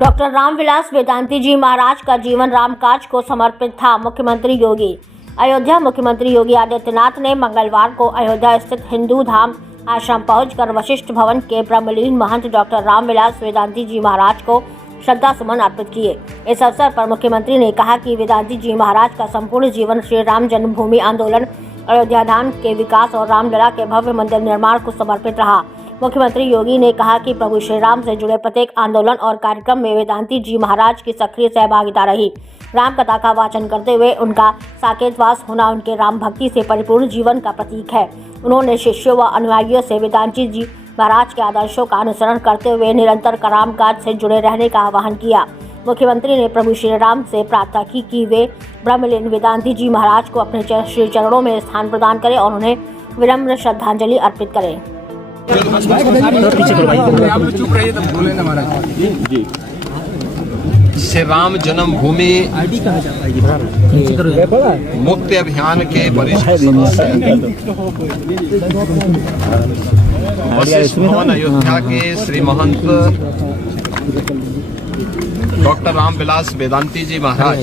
Doctor Ramvilas Vedanti जी महाराज का जीवन रामकाज को समर्पित था। मुख्यमंत्री योगी अयोध्या। मुख्यमंत्री योगी आदित्यनाथ ने मंगलवार को अयोध्या स्थित हिंदू धाम आश्रम पहुंचकर वशिष्ठ भवन के ब्रह्मलीन महंत डॉक्टर रामविलास वेदांती जी महाराज को श्रद्धा सुमन अर्पित किए। इस अवसर पर मुख्यमंत्री ने कहा कि वेदांती जी महाराज का संपूर्ण जीवन श्री राम जन्मभूमि आंदोलन, अयोध्या धाम के विकास और रामलला के भव्य मंदिर निर्माण को समर्पित रहा। मुख्यमंत्री योगी ने कहा कि प्रभु श्री राम से जुड़े प्रत्येक आंदोलन और कार्यक्रम में वेदांती जी महाराज की सक्रिय सहभागिता रही। राम कथा का वाचन करते हुए उनका साकेतवास होना उनके राम भक्ति से परिपूर्ण जीवन का प्रतीक है। उन्होंने शिष्यों व अनुयायियों से वेदांती जी महाराज के आदर्शों का अनुसरण करते हुए निरंतर रामकाज से जुड़े रहने का आह्वान किया। मुख्यमंत्री ने प्रभु श्री राम से प्रार्थना की कि वे ब्रह्मलीन वेदांती जी महाराज को अपने श्री चरणों में स्थान प्रदान करें और उन्हें विनम्र श्रद्धांजलि अर्पित करें। श्री राम जन्मभूमि मुक्ति अभियान के वरिष्ठ वशिष्ठ भवन अयोध्या के श्री महंत डॉक्टर रामविलास वेदांती जी महाराज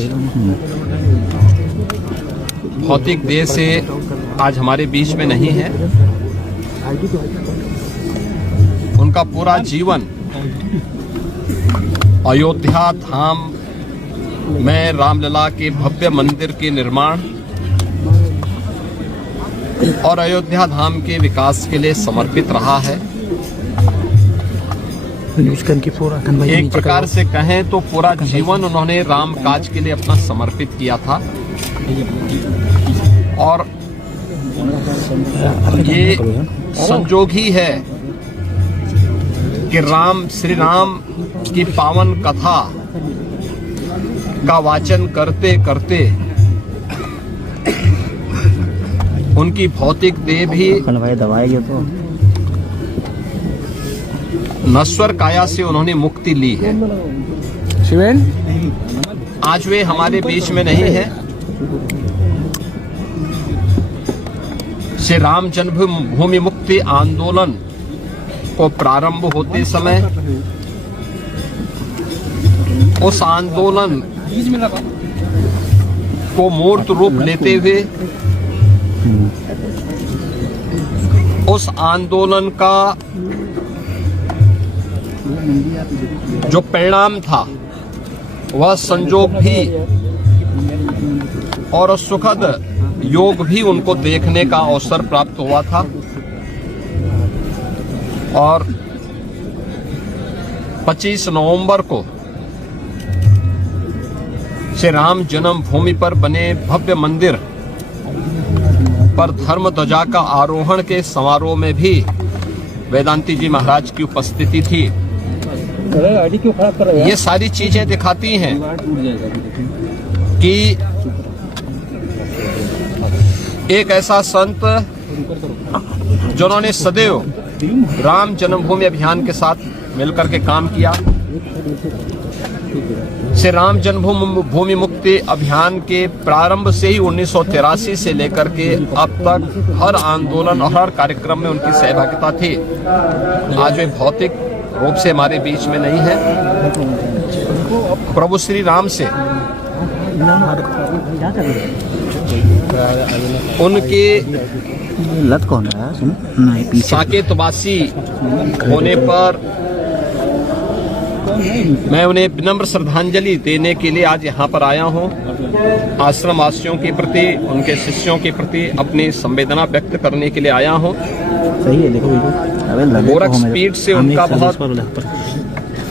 भौतिक देह से आज हमारे बीच में नहीं है। उनका पूरा जीवन अयोध्या धाम में रामलला के भव्य मंदिर के निर्माण और अयोध्या धाम के विकास के लिए समर्पित रहा है। एक प्रकार से कहें तो पूरा जीवन उन्होंने राम काज के लिए अपना समर्पित किया था और ये संजोग ही है कि श्री राम की पावन कथा का वाचन करते करते उनकी भौतिक देह भी नश्वर काया से उन्होंने मुक्ति ली है। आज वे हमारे बीच में नहीं है। श्री राम जन्मभूमि मुक्ति आंदोलन को प्रारंभ होते समय उस आंदोलन को मूर्त रूप लेते हुए उस आंदोलन का जो परिणाम था वह संजोग भी और सुखद योग भी उनको देखने का अवसर प्राप्त हुआ था और 25 नवंबर को श्री राम जन्मभूमि पर बने भव्य मंदिर पर धर्म ध्वजा का आरोहण के समारोह में भी वेदांती जी महाराज की उपस्थिति थी। ये सारी चीजें दिखाती हैं कि एक ऐसा संत जिन्होंने सदैव राम जन्मभूमि अभियान के साथ मिलकर के काम किया, श्री राम जन्मभूमि मुक्ति अभियान के प्रारंभ से ही 1983 से लेकर के अब तक हर आंदोलन और हर कार्यक्रम में उनकी सहभागिता थी। आज वे भौतिक रूप से हमारे बीच में नहीं है। प्रभु श्री राम से उनके साकेतवासी होने पर मैं उन्हें विनम्र श्रद्धांजलि देने के लिए आज यहाँ पर आया हूँ। आश्रम वासियों के प्रति, उनके शिष्यों के प्रति अपनी संवेदना व्यक्त करने के लिए आया हूँ। गोरखपीठ से उनका बहुत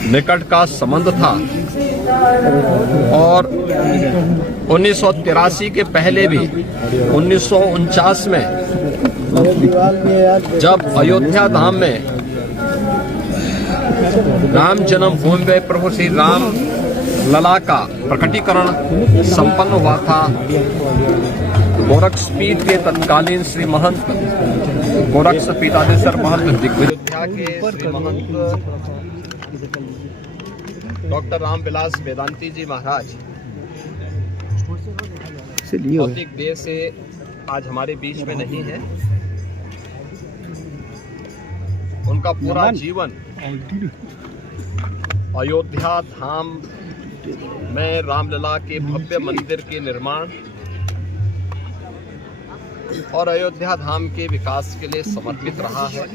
निकट का संबंध था और 1983 के पहले भी 1949 में जब अयोध्या धाम में राम जन्मभूमि में प्रभु श्री राम लला का प्रकटीकरण संपन्न हुआ था, गोरखपीठ के तत्कालीन श्री महंत गोरक्षपीठाधीश्वर महंत अयोध्या के श्री महंत डॉक्टर रामविलास वेदांती जी महाराज भौतिक देह से आज हमारे बीच में नहीं है। उनका पूरा जीवन अयोध्या धाम में रामलला के भव्य मंदिर के निर्माण और अयोध्या धाम के विकास के लिए समर्पित रहा है।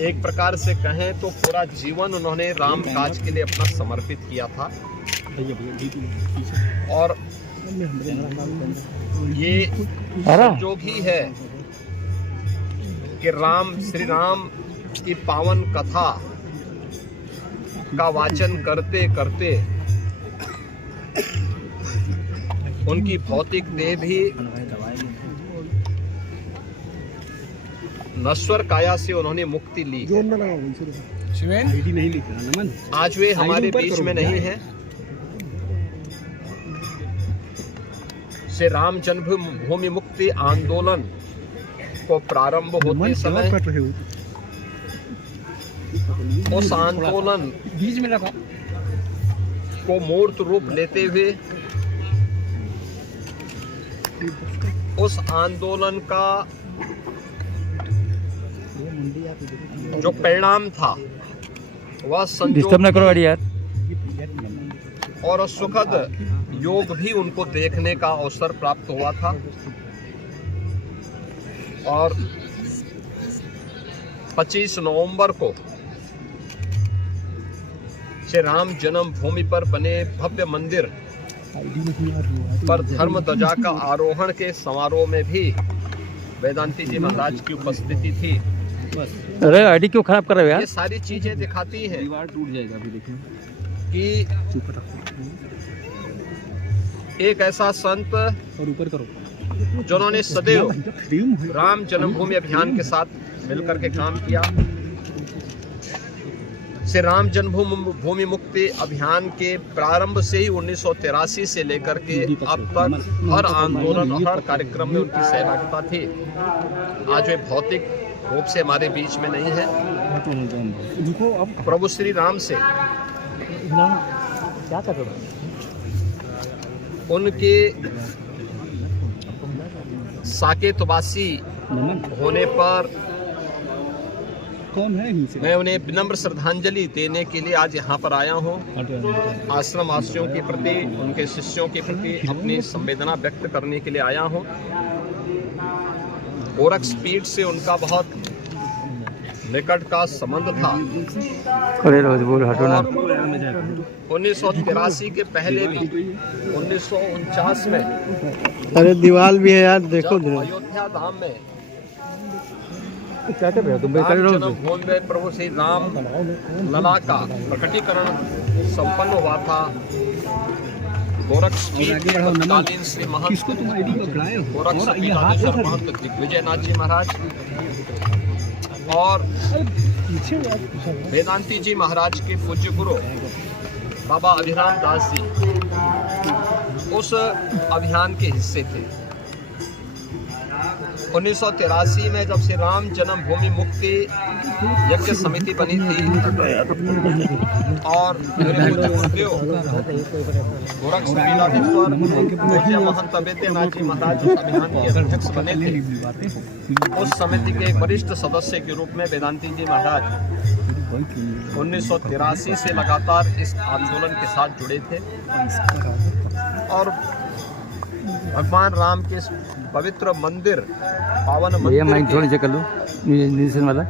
एक प्रकार से कहें तो पूरा जीवन उन्होंने राम काज के लिए अपना समर्पित किया था। और ये जो भी है कि श्री राम की पावन कथा का वाचन करते करते उनकी भौतिक देह भी नश्वर काया से उन्होंने मुक्ति ली। आज वे हमारे बीच में नहीं है। श्री राम जन्मभूमि मुक्ति आंदोलन को प्रारंभ होते समय उस आंदोलन बीच में लगा को मूर्त रूप लेते हुए उस आंदोलन का जो परिणाम था वह संजोग और सुखद योग भी उनको देखने का अवसर प्राप्त हुआ था। और 25 नवंबर को श्री राम जन्मभूमि पर बने भव्य मंदिर पर धर्म ध्वजा का आरोहण के समारोह में भी वेदांती जी महाराज की उपस्थिति थी। अरे आईडी क्यों खराब कर रहे हो यार? ये सारी चीजें दिखाती हैं दीवार टूट जाएगा अभी देखना कि एक ऐसा संत और ऊपर करो जिन्होंने सदैव राम जन्मभूमि अभियान के साथ मिलकर के काम किया। श्री राम जन्मभूमि मुक्ति अभियान के प्रारंभ से ही 1983 से लेकर के अब तक हर आंदोलन और हर कार्यक्रम में उनकी सहभागिता थी। आज वे भौतिक रूप से हमारे बीच में नहीं है। प्रभु श्री राम से क्या कर रहे हो? उनके साकेतवासी होने पर कौन है मैं उन्हें विनम्र श्रद्धांजलि देने के लिए आज यहाँ पर आया हूँ। आश्रम वासियों के प्रति, उनके शिष्यों के प्रति अपनी संवेदना व्यक्त करने के लिए आया हूँ। गोरख पीठ से उनका बहुत निकट का संबंध था। 1983 के पहले भी 1949 में अरे दीवार भी है यार, देखो अयोध्या धाम में क्या कर रहे हो तुम? जन्मभूमि में प्रभु श्री राम लला का प्रकटीकरण संपन्न हुआ था। गोरखकालीन श्री महंत गोरक्षेश्वर महंत दिग्विजयनाथ जी महाराज और वेदांती जी महाराज के पूज्य गुरु बाबा अभिराम दास जी उस अभियान के हिस्से थे। 1983 में जब श्री राम जन्मभूमि मुक्ति यज्ञ समिति बनी थी और मेरे पूज्य गुरुदेव गोरक्षपीठाधीश्वर पूज्य महंत अवेद्यनाथ जी महाराज उस अभियान के अध्यक्ष बने थे। उस समिति के एक वरिष्ठ सदस्य के रूप में वेदांती जी महाराज 1983 से लगातार इस आंदोलन के साथ जुड़े थे और भगवान राम के पवित्र मंदिर, पावन मंदिर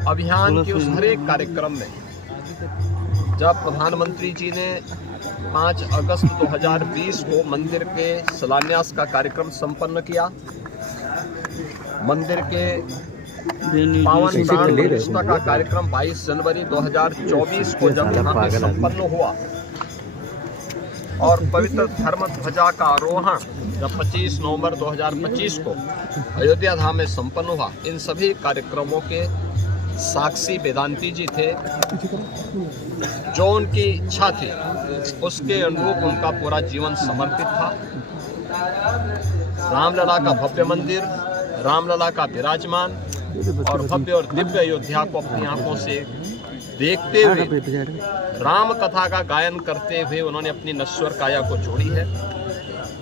अभियान के उस हर एक कार्यक्रम में जब प्रधानमंत्री जी ने 5 अगस्त 2020 को मंदिर के शिलान्यास का कार्यक्रम संपन्न किया, मंदिर के पावन प्राण प्रतिष्ठा का कार्यक्रम 22 जनवरी 2024 को जब यहाँ पे संपन्न हुआ और पवित्र धर्म ध्वजा का आरोहण जब 25 नवंबर 2025 को अयोध्या धाम में संपन्न हुआ, इन सभी कार्यक्रमों के साक्षी वेदांती जी थे। जो उनकी इच्छा थी उसके अनुरूप उनका पूरा जीवन समर्पित था। रामलला का भव्य मंदिर, रामलला का विराजमान और भव्य और दिव्य अयोध्या को अपनी आंखों से देखते हुए, राम कथा का गायन करते हुए उन्होंने अपनी नश्वर काया को जोड़ी है।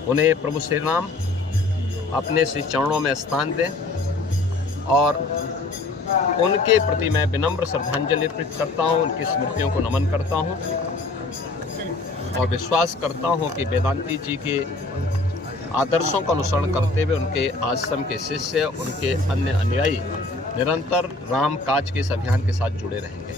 उन्हें प्रभु श्री राम अपने श्री चरणों में स्थान दें और उनके प्रति मैं विनम्र श्रद्धांजलि अर्पित करता हूं, उनकी स्मृतियों को नमन करता हूं और विश्वास करता हूं कि वेदांती जी के आदर्शों का अनुसरण करते हुए उनके आश्रम के शिष्य, उनके अन्य अनुयायी निरंतर राम काज के इस अभियान के साथ जुड़े रहेंगे।